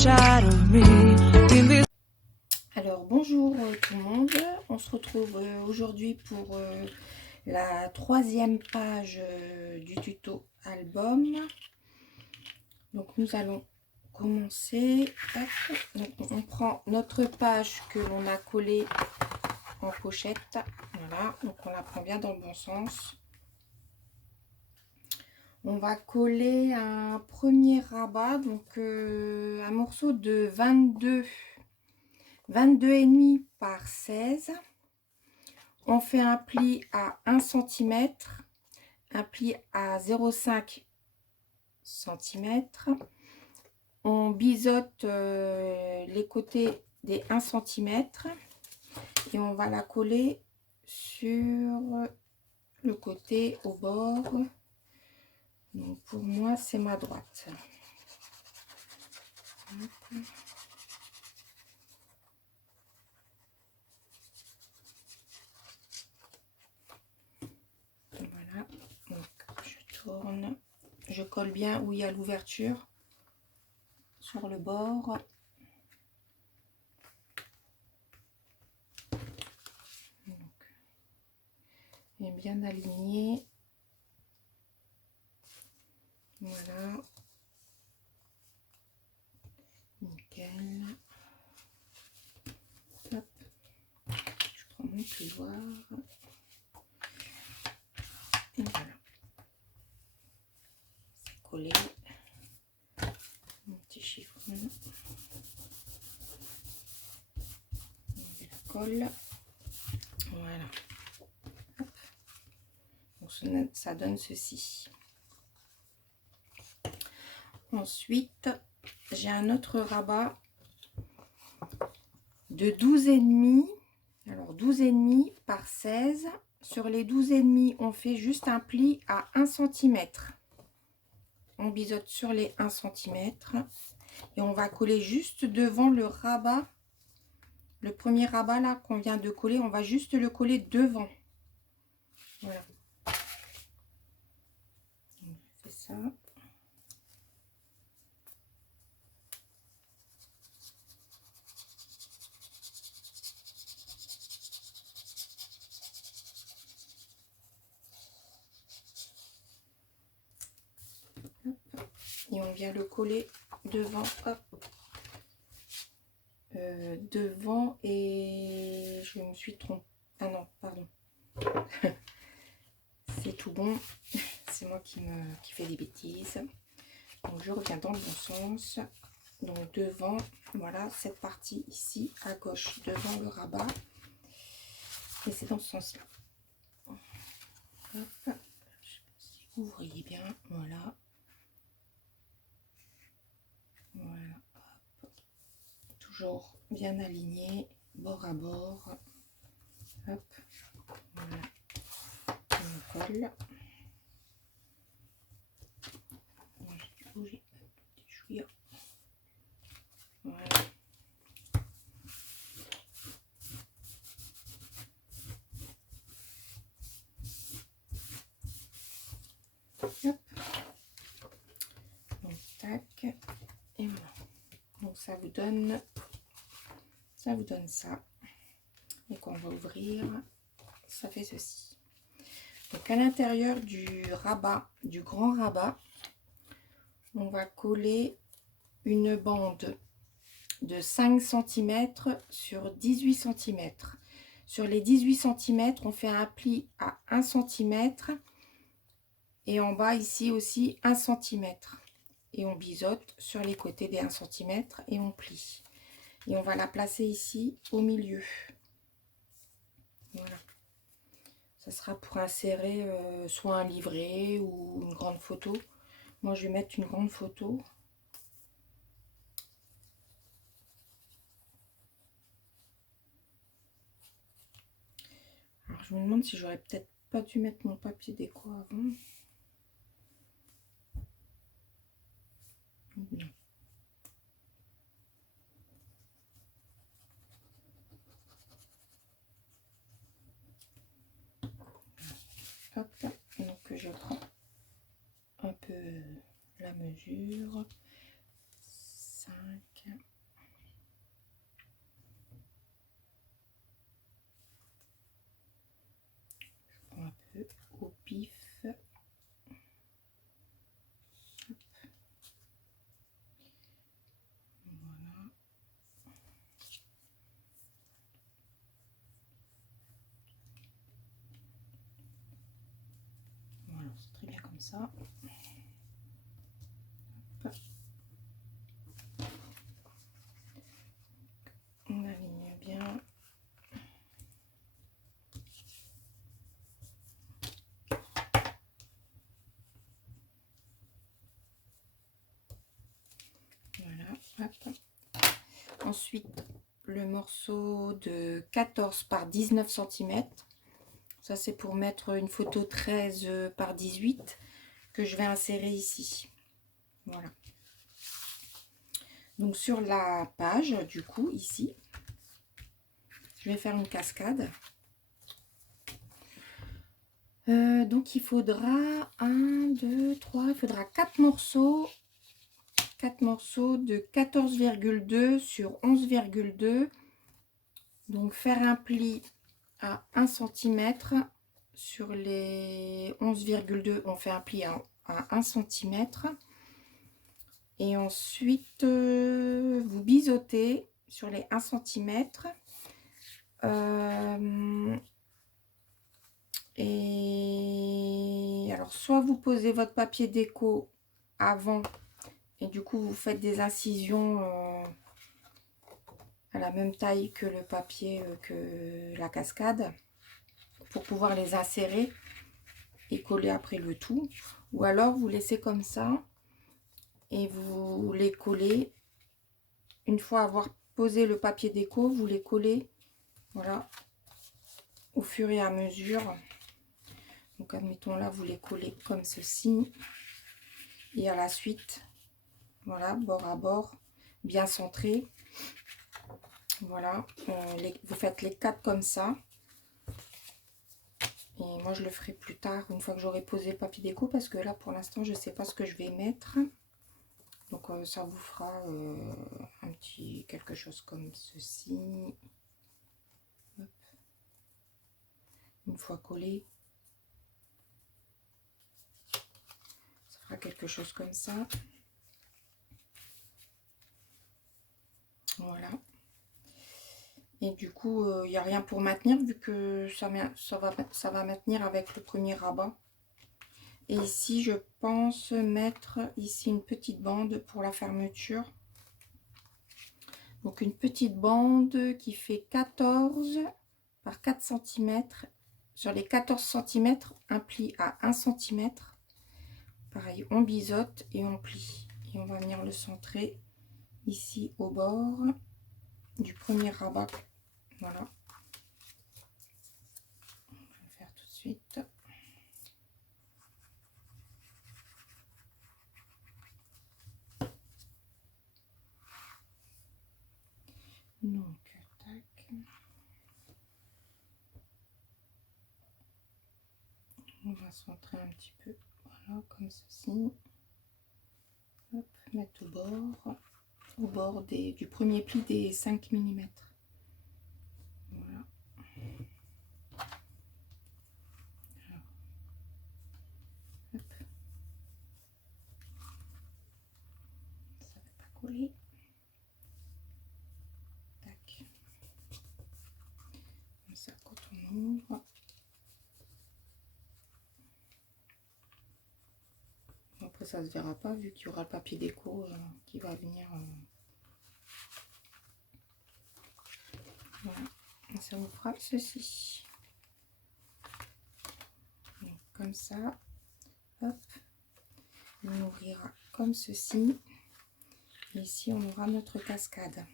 inside of me. In this Alors bonjour tout le monde, on se retrouve aujourd'hui pour la troisième page du tuto album. Donc nous allons commencer. Donc, on prend notre page que l'on a collée en pochette. Voilà, donc on la prend bien dans le bon sens. On va coller un premier rabat, donc un morceau de 22,5 par 16. On fait un pli à 1 cm, un pli à 0,5 cm. On biseaute les côtés des 1 cm et on va la coller sur le côté au bord. Donc pour moi, c'est ma droite. Voilà, donc je tourne, je colle bien où il y a l'ouverture sur le bord. Donc, et bien aligné. Voilà. Nickel. Hop. Je prends mon plioir. Et voilà. C'est collé. Mon petit chiffon. On met la colle. Voilà. Hop. Donc ça donne ceci. Ensuite, j'ai un autre rabat de 12,5. Alors 12,5 par 16. Sur les 12,5, on fait juste un pli à 1 cm. On biseaute sur les 1 cm. Et on va coller juste devant le rabat. Le premier rabat là qu'on vient de coller, on va juste le coller devant. Voilà. C'est ça. Et on vient le coller devant, hop, devant, et je me suis trompée. Ah non, pardon. C'est tout bon. C'est moi qui fais des bêtises. Donc je reviens dans le bon sens. Donc devant, voilà, cette partie ici à gauche, devant le rabat. Et c'est dans ce sens-là. Hop. Je ne sais pas si vous voyez bien. Voilà. Voilà. Hop. Toujours bien aligné, bord à bord. Hop. Voilà. On colle. J'ai bougé un petit chouïa. Voilà. Hop. Donc tac. Et voilà. Donc ça vous donne ça. Et qu'on va ouvrir, ça fait ceci. Donc à l'intérieur du rabat, du grand rabat, on va coller une bande de 5 cm sur 18 cm. Sur les 18 cm, on fait un pli à 1 cm et en bas ici aussi 1 cm. Et on biseaute sur les côtés des 1 cm et on plie. Et on va la placer ici au milieu. Voilà. Ça sera pour insérer soit un livret ou une grande photo. Moi, je vais mettre une grande photo. Alors, je me demande si j'aurais peut-être pas dû mettre mon papier déco avant. Non. Hop, donc je prends un peu la mesure. Je prends un peu au pif. Voilà. Voilà, c'est très bien comme ça. Hop. On aligne bien. Voilà, hop. Ensuite, le morceau de 14 par 19 cm. Ça, c'est pour mettre une photo 13 par 18 que je vais insérer ici. Voilà. Donc, sur la page, du coup, ici, je vais faire une cascade. Donc, il faudra 1, 2, 3, il faudra 4 morceaux. 4 morceaux de 14,2 sur 11,2. Donc, faire un pli à 1 cm. Sur les 11,2, on fait un pli à 1 cm. Et ensuite, vous biseautez sur les 1 cm. Et alors, soit vous posez votre papier déco avant, et du coup, vous faites des incisions à la même taille que le papier, que la cascade, pour pouvoir les insérer et coller après le tout. Ou alors, vous laissez comme ça et vous les collez. Une fois avoir posé le papier déco, vous les collez, voilà, au fur et à mesure. Donc, admettons là, vous les collez comme ceci. Et à la suite, voilà, bord à bord, bien centré. Voilà, vous faites les 4 comme ça. Et moi, je le ferai plus tard, une fois que j'aurai posé le papier déco, parce que là, pour l'instant, je ne sais pas ce que je vais mettre. Donc, ça vous fera un petit quelque chose comme ceci. Hop. Une fois collé, ça fera quelque chose comme ça. Voilà. Et du coup, il n'y a rien pour maintenir, vu que ça va maintenir avec le premier rabat. Et ici, je pense mettre ici une petite bande pour la fermeture. Donc, une petite bande qui fait 14 par 4 cm. Sur les 14 cm, un pli à 1 cm. Pareil, on biseaute et on plie. Et on va venir le centrer ici au bord du premier rabat. Voilà. On va le faire tout de suite. Donc, tac. On va centrer un petit peu, voilà, comme ceci. Hop, mettre au bord du premier pli des 5 mm. Voilà. Alors, hop. Ça va pas coller. Tac. Comme ça, quand on ouvre. Après, ça se verra pas vu qu'il y aura le papier déco qui va venir. Voilà. Et ça vous fera ceci. Donc, comme ça. Hop. On ouvrira comme ceci. Et ici, on aura notre cascade.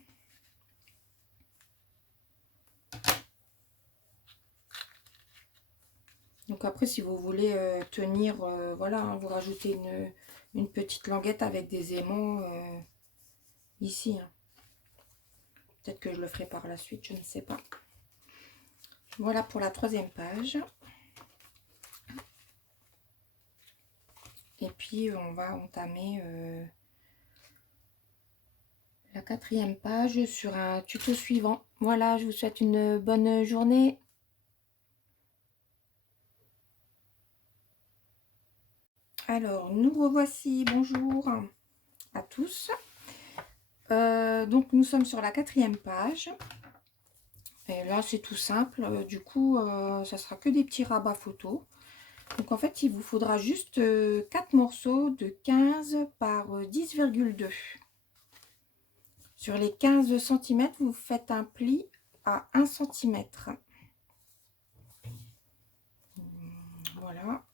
Donc après, si vous voulez tenir, voilà, hein, vous rajoutez une petite languette avec des aimants ici. Hein. Peut-être que je le ferai par la suite, je ne sais pas. Voilà pour la 3e page. Et puis, on va entamer la 4e page sur un tuto suivant. Voilà, je vous souhaite une bonne journée. Alors, nous revoici, bonjour à tous. Donc, nous sommes sur la 4e page. Et là, c'est tout simple. Du coup, ça sera que des petits rabats photos. Donc, en fait, il vous faudra juste 4 morceaux de 15 par 10,2. Sur les 15 cm, vous faites un pli à 1 cm. Voilà.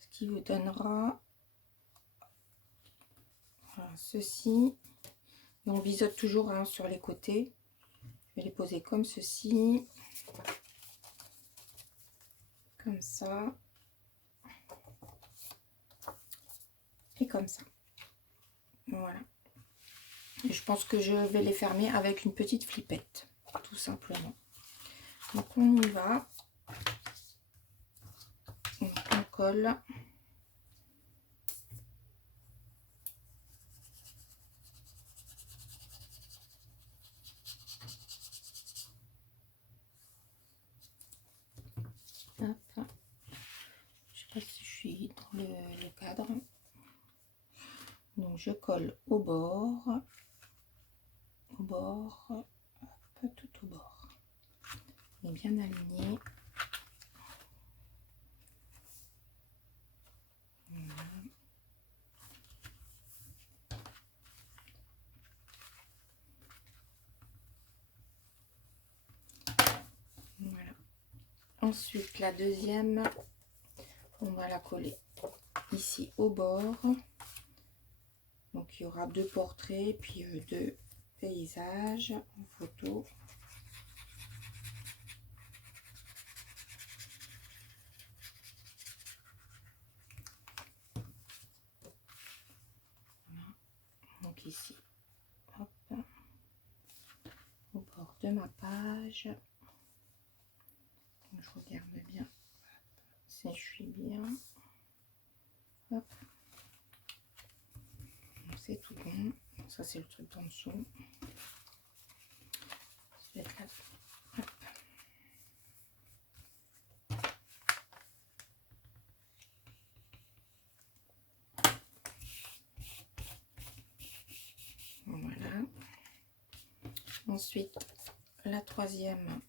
Ce qui vous donnera ceci. Et on biseaute toujours hein, sur les côtés. Je vais les poser comme ceci. Comme ça. Et comme ça. Voilà. Et je pense que je vais les fermer avec une petite flippette. Tout simplement. Donc on y va. Donc, on colle. Hop. Je sais pas si je suis dans le cadre. Donc je colle au bord, tout au bord. Et bien aligné. Voilà. Ensuite la deuxième, on va la coller ici au bord. Donc il y aura 2 portraits puis 2 paysages en photo. Voilà. Donc ici, hop, au bord de ma page. Donc, je regarde bien si je suis bien. Hop. C'est tout bon. Ça c'est le truc en dessous. Je vais être là. Hop. Voilà. Ensuite, la troisième.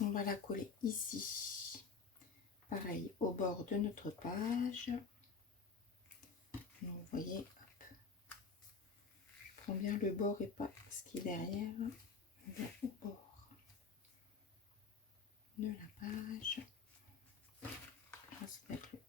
On va la coller ici. Pareil, au bord de notre page. Donc, vous voyez, hop. Je prends bien le bord et pas ce qui est derrière. On va au bord de la page. Là, ça va être le...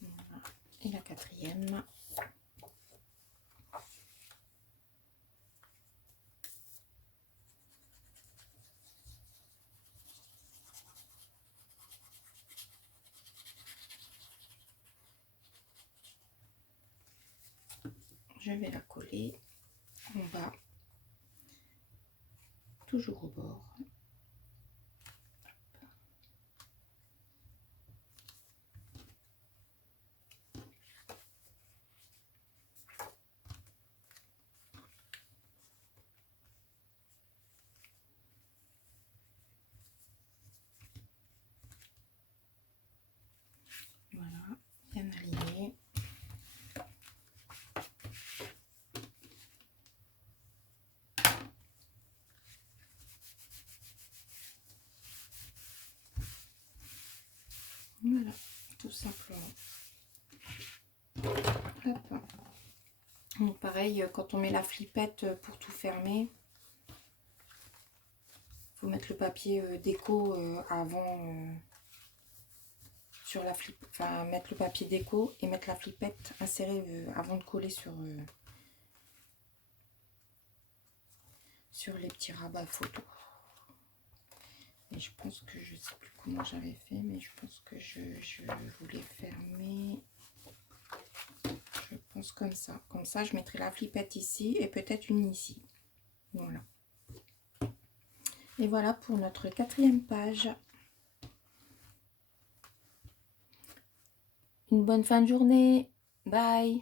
Voilà. Et la quatrième. Je vais la coller en bas, toujours au bord. Voilà, bien aligné. Voilà, tout simplement. Hop. Donc pareil, quand on met la flippette pour tout fermer, il faut mettre le papier déco avant sur la flip, enfin mettre le papier déco et mettre la flippette insérée avant de coller sur sur les petits rabats photo. Et je pense que je sais plus comment j'avais fait, mais je pense que je voulais fermer. Je pense comme ça. Comme ça, je mettrai la flippette ici et peut-être une ici. Voilà. Et voilà pour notre 4e page. Une bonne fin de journée. Bye.